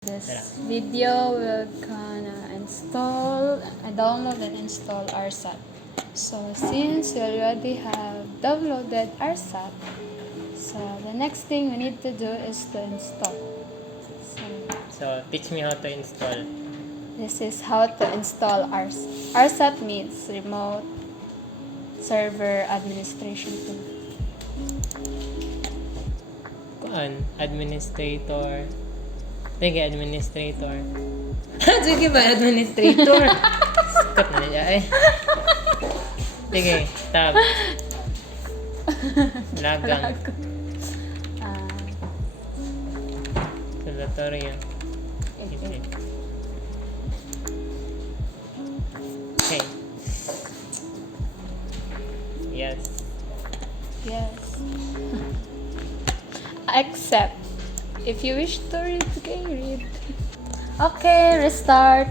This video will download and install RSAT. So since we already have downloaded RSAT, so the next thing we need to do is to install. So teach me how to install. This is how to install RSAT. RSAT means Remote Server Administration Tool. Administrator. Sige, administrator. Sige ba, administrator? Sikat na niya eh. Sige, tab. Lagang. Salatorio. Okay. Yes. Accept. If you wish to read, okay, read. Okay, restart.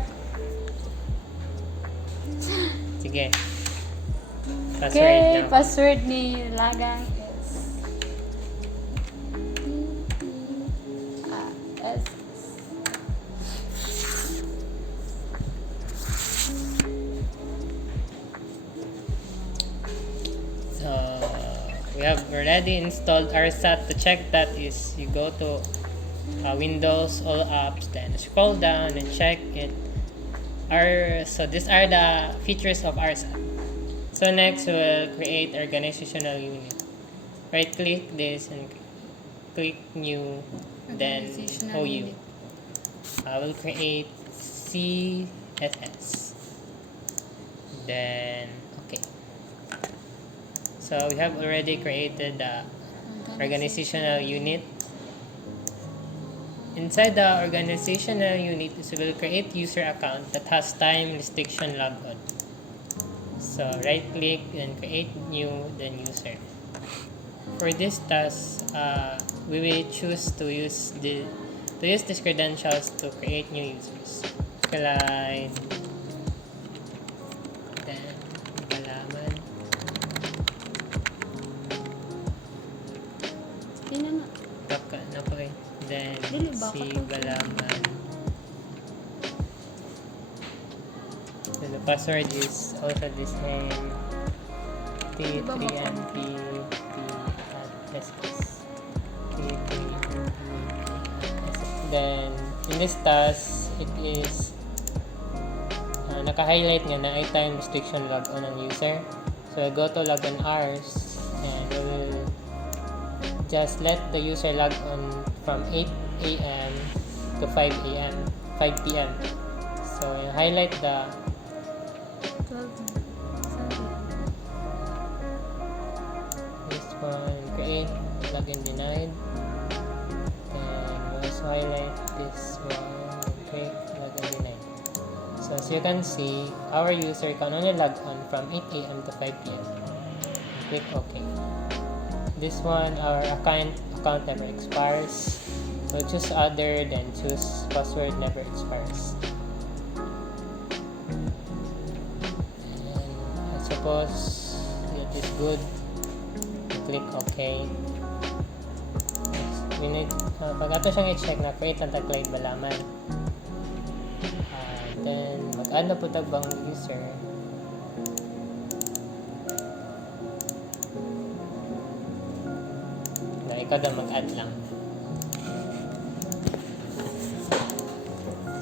Sige. Okay, now. password ni Lagang is S. So we have already installed RSAT. To check that is you go to Windows, all apps, then scroll down and check it. So these are the features of RSAT. So next we will create organizational unit. Right click this and click new, then OU. I will create CSS. Then okay. So we have already created the organizational unit. Inside the organizational unit, we will create user account that has time restriction logon. So right click and create new, then user. For this task, we will choose to use these credentials to create new users. Client, then halaman. Okay. Then si Balaman. Then the password is also the same. T3MP@ss. Then in this task, it is naka-highlight nga na ay time restriction logon ng user. So I go to login hours and we will just let the user log on from 8 a.m. to 5 p.m. So highlight the 12. this one, create login denied. Then we also highlight this one and click login denied. So as you can see, our user can only log on from 8 a.m. to 5 p.m. Click OK. This one, our account never expires. So choose other, then choose password never expires. And I suppose it is good. Click OK. We need, pag ato siyang i-check na create ang tag-client balaman. Then mag-add na po tagbang user. Ikaw daw mag-add lang.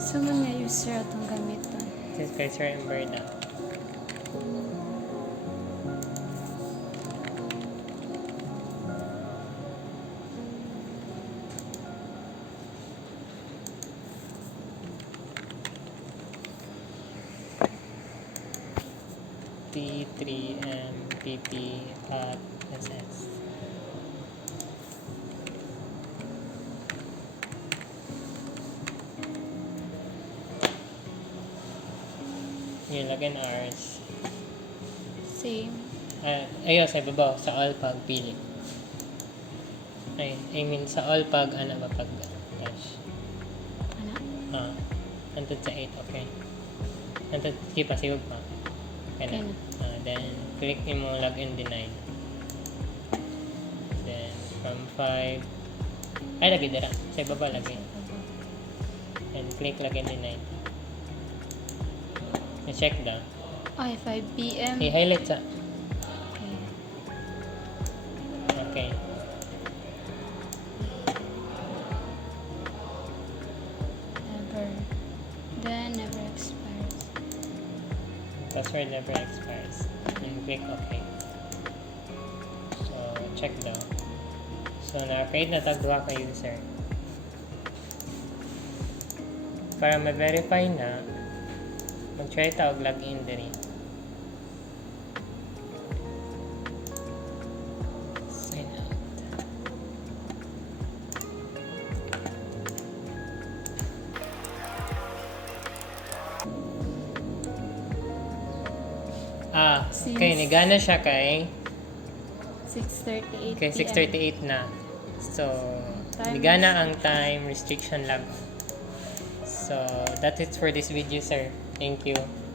So mga user atong gamiton. This is remember na. T3MPP@ss. Yung login hours. Same. Ayun, sa ibabaw, sa all pag pili. I mean, sa all pag, ano ba pag dash? Antod sa 8, okay. Antod, sige pa, sigog pa. Okay na. Then, click mo login denied. Then, from 5, ay, lagi dira. Sa ibaba, lagi. click login denied. I-check daw. Ay, 5 p.m. I-highlight sa. Okay. Okay. Never. Then, never expires. Password never expires. And click OK. So, check daw. So, na-create na tagwa ka user. Para ma-verify na, mag-try ta og login diri. Sign out. Okay, nagana siya kay 6:38 kay 6:38 na. So, nagana ang time restriction lang. So, that's it for this video, sir. Thank you.